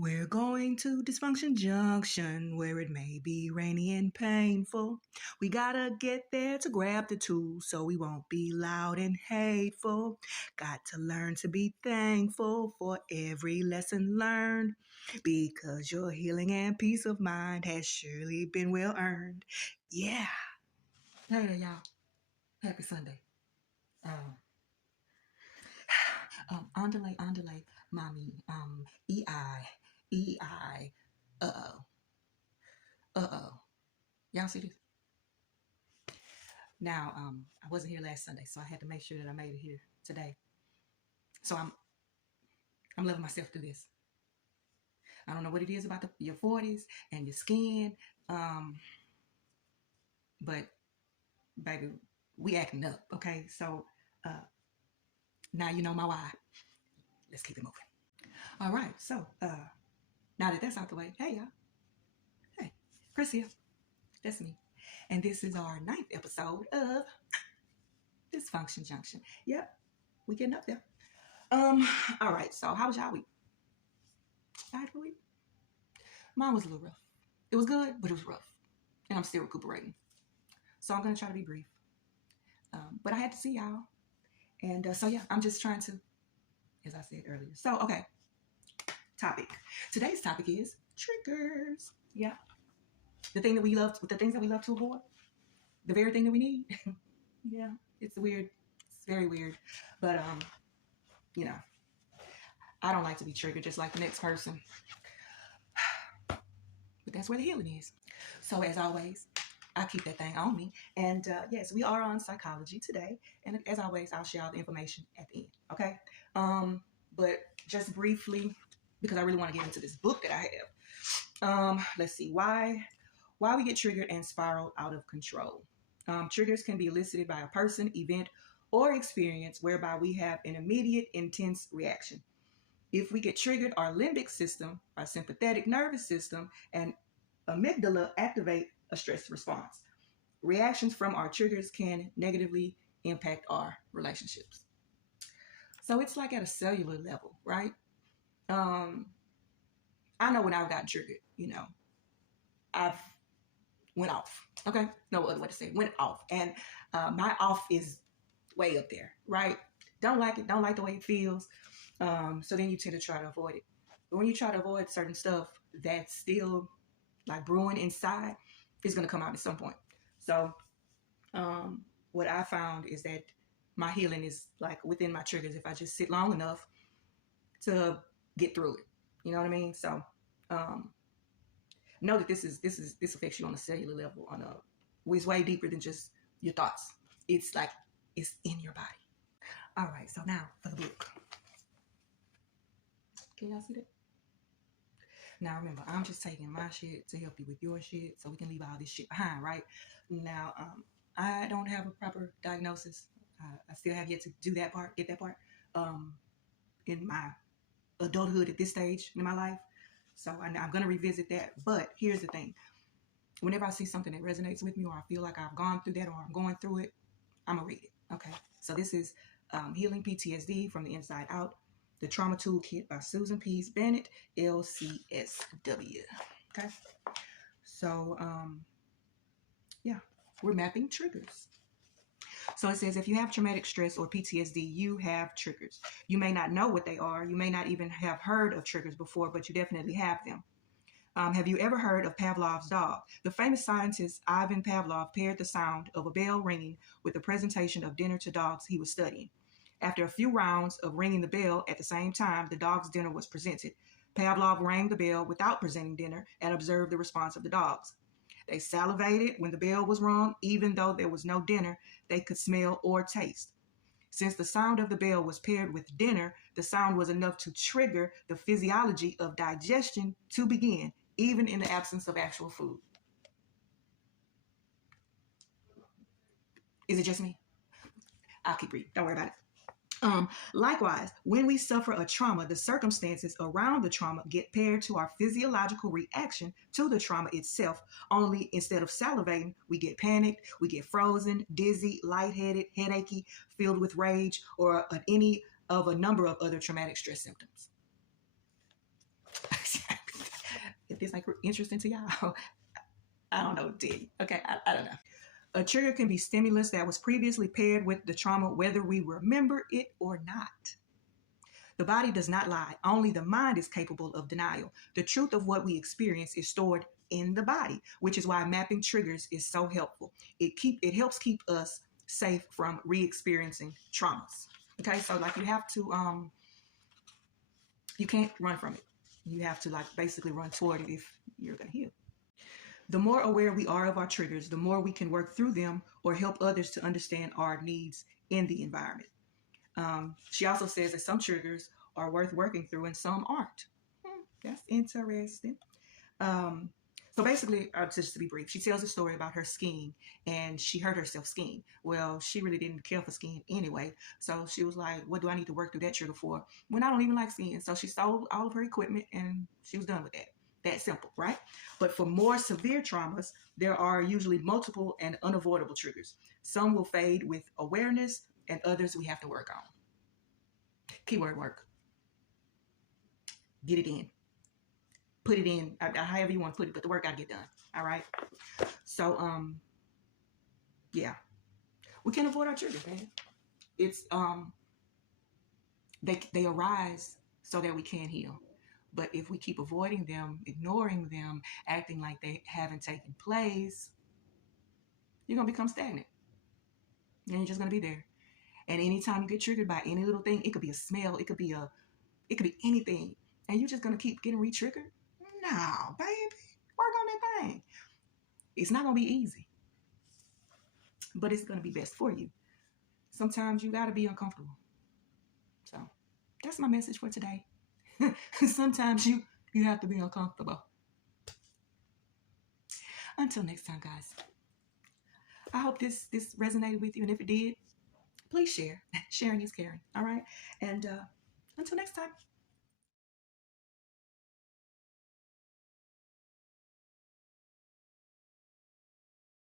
We're going to Dysfunction Junction, where it may be rainy and painful. We gotta get there to grab the tools so we won't be loud and hateful. Got to learn to be thankful for every lesson learned, because your healing and peace of mind has surely been well earned. Yeah. Hey there, y'all. Happy Sunday. Underlay, mommy, EI, EI, uh-oh. Y'all see this? Now, I wasn't here last Sunday, so I had to make sure that I made it here today. So I'm loving myself through this. I don't know what it is about your 40s and your skin, but baby, we acting up, okay? So now you know my why. Let's keep it moving. All right, so now that that's out the way, hey y'all. Hey, Chris here. That's me. And this is our 9th episode of Dysfunction Junction. Yep, we getting up there. All right, so how was y'all week? All right for week? Mine was a little rough. It was good, but it was rough. And I'm still recuperating. So I'm going to try to be brief. But I had to see y'all. And so yeah, I'm just trying to, as I said earlier. So, okay. Topic. Today's topic is triggers. Yeah. The things that we love to avoid. The very thing that we need. Yeah. It's weird. It's very weird. But, you know, I don't like to be triggered just like the next person. But that's where the healing is. So as always, I keep that thing on me. And yes, we are on psychology today. And as always, I'll share all the information at the end. Okay. But just briefly, because I really want to get into this book that I have. Let's see. Why we get triggered and spiral out of control. Triggers can be elicited by a person, event, or experience whereby we have an immediate, intense reaction. If we get triggered, our limbic system, our sympathetic nervous system, and amygdala activate a stress response. Reactions from our triggers can negatively impact our relationships. So it's like at a cellular level, right? I know when I got triggered, I've went off. Okay? No other way to say it. Went off. And my off is way up there, right? Don't like it. Don't like the way it feels. So then you tend to try to avoid it. But when you try to avoid certain stuff that's still like brewing inside, it's going to come out at some point. So what I found is that my healing is like within my triggers if I just sit long enough to get through it. You know what I mean? So know that this affects you on a cellular level, it's way deeper than just your thoughts. It's like it's in your body. All right, so now for the book. Can y'all see that? Now remember, I'm just taking my shit to help you with your shit so we can leave all this shit behind, right? Now, I don't have a proper diagnosis. I still have yet to do that part, get that part, in my adulthood at this stage in my life. So I'm going to revisit that. But here's the thing. Whenever I see something that resonates with me or I feel like I've gone through that or I'm going through it, I'm going to read it. Okay. So this is Healing PTSD from the Inside Out, the Trauma Toolkit by Susan Pease Bennett, LCSW. Okay. So, yeah, we're mapping triggers. So it says, if you have traumatic stress or PTSD, you have triggers. You may not know what they are. You may not even have heard of triggers before, but you definitely have them. Have you ever heard of Pavlov's dog? The famous scientist Ivan Pavlov paired the sound of a bell ringing with the presentation of dinner to dogs he was studying. After a few rounds of ringing the bell at the same time, the dog's dinner was presented. Pavlov rang the bell without presenting dinner and observed the response of the dogs. They salivated when the bell was rung, even though there was no dinner they could smell or taste. Since the sound of the bell was paired with dinner, the sound was enough to trigger the physiology of digestion to begin, even in the absence of actual food. Is it just me? I'll keep reading. Don't worry about it. Likewise, when we suffer a trauma, the circumstances around the trauma get paired to our physiological reaction to the trauma itself. Only instead of salivating, we get panicked, we get frozen, dizzy, lightheaded, headachy, filled with rage, or any of a number of other traumatic stress symptoms. this like interesting to y'all? I don't know what to tell you. Okay, I don't know. A trigger can be stimulus that was previously paired with the trauma, whether we remember it or not. The body does not lie. Only the mind is capable of denial. The truth of what we experience is stored in the body, which is why mapping triggers is so helpful. It helps keep us safe from re-experiencing traumas. Okay, so like you have to you can't run from it. You have to like basically run toward it if you're gonna heal. The more aware we are of our triggers, the more we can work through them or help others to understand our needs in the environment. She also says that some triggers are worth working through and some aren't. That's interesting. So basically, just to be brief, she tells a story about her skiing and she hurt herself skiing. Well, she really didn't care for skiing anyway. So she was like, what do I need to work through that trigger for when I don't even like skiing? So she sold all of her equipment and she was done with that. That simple, right? But for more severe traumas, there are usually multiple and unavoidable triggers. Some will fade with awareness and others we have to work on. Keyword work. Get it in. Put it in, however you want to put it, but the work got to get done. All right. So, yeah, we can't avoid our triggers, man. It's they arise so that we can heal. But if we keep avoiding them, ignoring them, acting like they haven't taken place, you're gonna become stagnant. And you're just gonna be there. And anytime you get triggered by any little thing, it could be a smell, it could be anything, and you're just gonna keep getting re-triggered. No, baby, work on that thing. It's not gonna be easy, but it's gonna be best for you. Sometimes you gotta be uncomfortable. So that's my message for today. Sometimes you have to be uncomfortable. Until next time, guys. I hope this resonated with you, and if it did, please share. Sharing is caring. All right, and until next time.